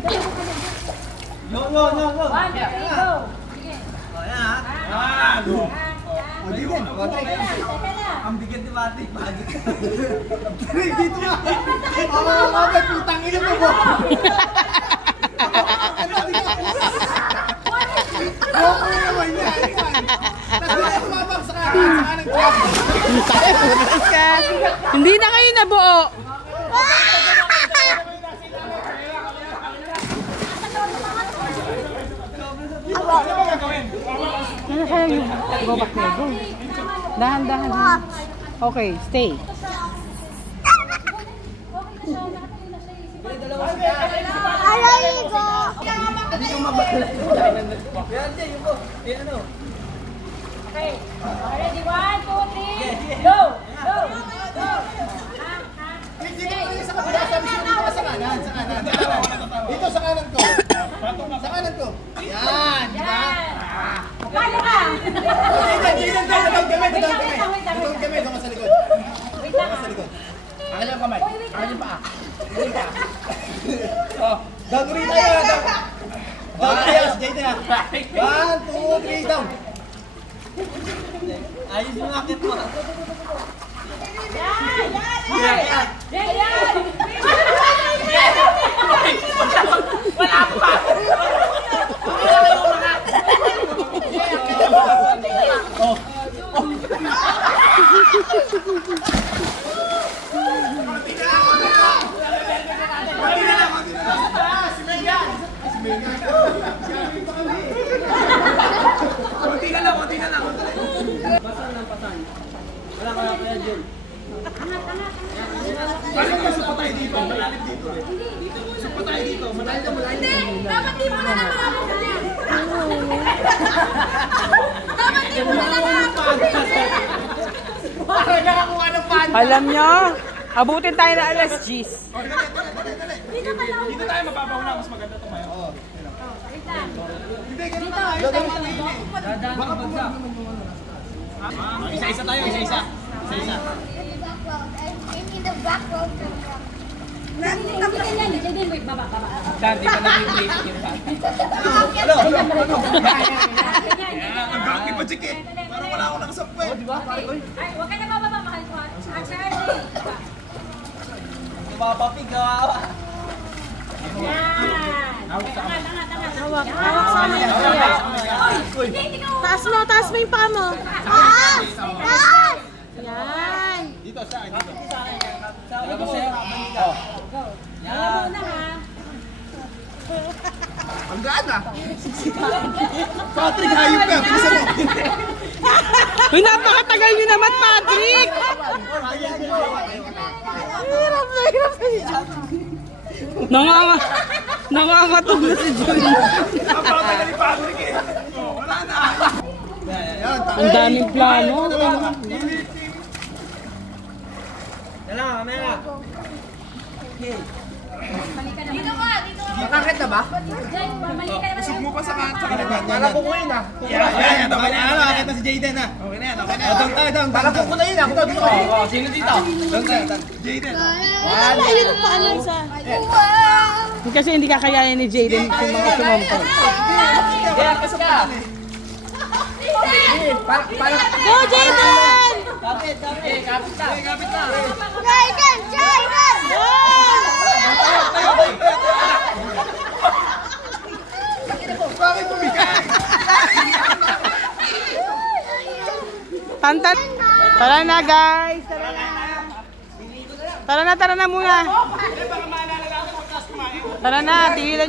Go. 1, 2, 3, go. Sige. O, yan ha. Go. O, di din. Ang bigat ni Mati. Dito na. May putang ina mo. Hindi na kayo nabuo. Ano kaya yung go back na go? Dahan. Okay, stay. Okay. Ready? 1, 2, 3. Go. Dito sa kanan ko. Sa kanan ko. Yan. Kaya ka. Doon kami. Doon sa likod. Angal yung kamay. Angal yung paa. Down rin tayo. Down tayo. Jayden na. 1, 2, 3, down. Ayos yung akit mo. Wala pa. Konti na lang. Pasan. Wala kaya dyan. Balik ka sa patay dito. Malalim dito. Sa patay dito. Malalim. Hindi! Dapat di mo na nakakapagod. Dapat di mo na nakakapagod. Parang nakakuha ng pan. Alam nyo, abutin tayo na alas 10. Dito tayo mapapahula. Mas maganda tumayo. Hindi, ganun tayo. Baka bagsak. Isa-isa tayo, isa-isa. In the background. Wait, baba. Dati pa nag-plate yung bata. Hello. Ang gaki pa, chike. Parang wala ako nakasampa eh. Diba? Ay, huwag ka na bababa, mahal ko. Mapapig na. Yan. Hawak sa amin. Taas mo yung paa mo. Taas! Yan. Dito sa akin. Alam mo sa'yo? Yan. Ang gaan ah. Patrick, hayop ka. Bisa mo. Uy, napakatagal nyo naman, Patrick! Hirap na si John. Nangangatog na si John. Napakatagal ni Patrick eh. Wala na. Ang daming plano. Dala, kamera. Dito ka. Nakakit na ba? Usog mo pa sa kanto. Bala ko ko yun ah. Yan. Nakakit na si Jayden ah. Okay na yan. Down tayo, down. Bala ko na yun ah. Dito. Sino dito? Down tayo. Jaden. Ayun ang paalam sa... Kasi hindi kakayanin ni Jayden yung mga sumampal. Kaya, kas ka. Go, Jayden! Kapit na. Jayden! Bakit bumigay? Tantan. Tara na, guys. Tara na muna. Tara na, tigilan nyo.